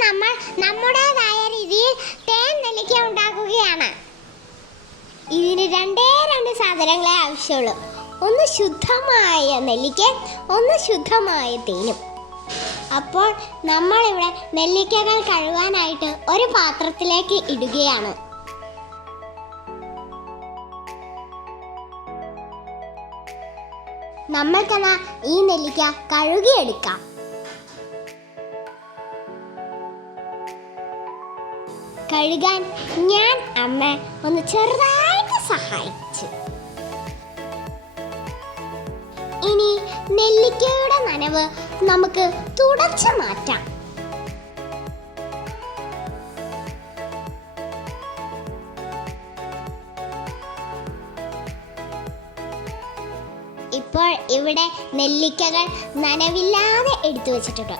നമ്മൾ നമ്മുടേതായ രീതിയിൽ തേൻ നെല്ലിക്ക ഉണ്ടാക്കുകയാണ്. ഇതിന് രണ്ടേ രണ്ട് സാധനങ്ങളെ ആവശ്യമുള്ളൂ. ഒന്ന് ശുദ്ധമായ നെല്ലിക്ക ഒന്ന് ശുദ്ധമായ തേനും. അപ്പോൾ നമ്മളിവിടെ നെല്ലിക്കകൾ കഴുകാനായിട്ട് ഒരു പാത്രത്തിലേക്ക് ഇടുകയാണ്. നമ്മൾക്കെന്നാ ഈ നെല്ലിക്ക കഴുകിയെടുക്കാം. കഴുകാൻ ഞാൻ അമ്മ ഒന്ന് ചെറുതായിട്ട് സഹായിച്ചു. ഇനി നെല്ലിക്കയുടെ നനവ് നമുക്ക് തുടച്ചു മാറ്റാം. ഇപ്പോൾ ഇവിടെ നെല്ലിക്കകൾ നനവില്ലാതെ എടുത്തു വെച്ചിട്ടുണ്ട്.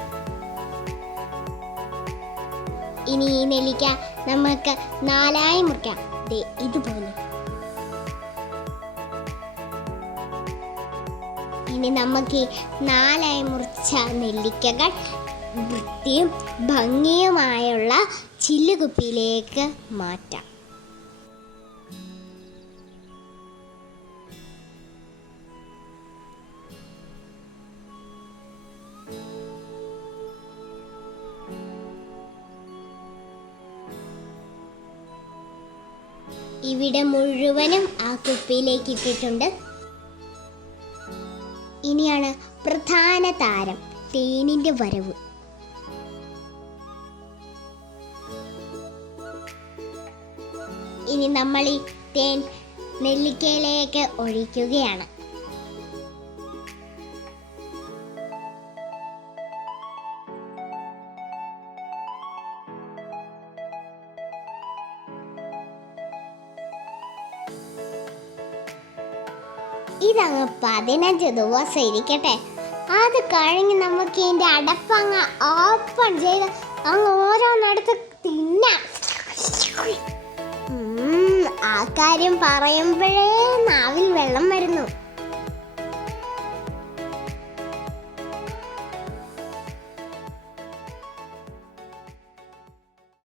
ഇനി ഈ നെല്ലിക്ക നമുക്ക് നാലായി മുറിക്കാം. ദേ ഇതുപോലെ. ഇനി നമുക്ക് നാലായി മുറിച്ച നെല്ലിക്കകൾ വൃത്തിയും ഭംഗിയുമായുള്ള ചില്ലുകുപ്പിയിലേക്ക് മാറ്റാം. ഇവിടെ മുഴുവനും ആ കുപ്പിയിലേക്ക് ഇട്ടിട്ടുണ്ട്. ഇനിയാണ് പ്രധാന താരം തേനിന്റെ വരവ്. ഇനി നമ്മൾ ഈ തേൻ നെല്ലിക്കയിലേക്ക് ഒഴിക്കുകയാണ്. ഇതങ്ങ് പതിനഞ്ച് ദിവസം ഇരിക്കട്ടെ. അത് കഴിഞ്ഞ് നമുക്ക് ഇതിന്റെ അടപ്പങ്ങ ഓപ്പൺ ചെയ്ത് അങ്ങ് ഓരോന്നടുത്ത് തിന്നാം. ആ കാര്യം പറയുമ്പോഴേ നാവിൽ വെള്ളം വരുന്നു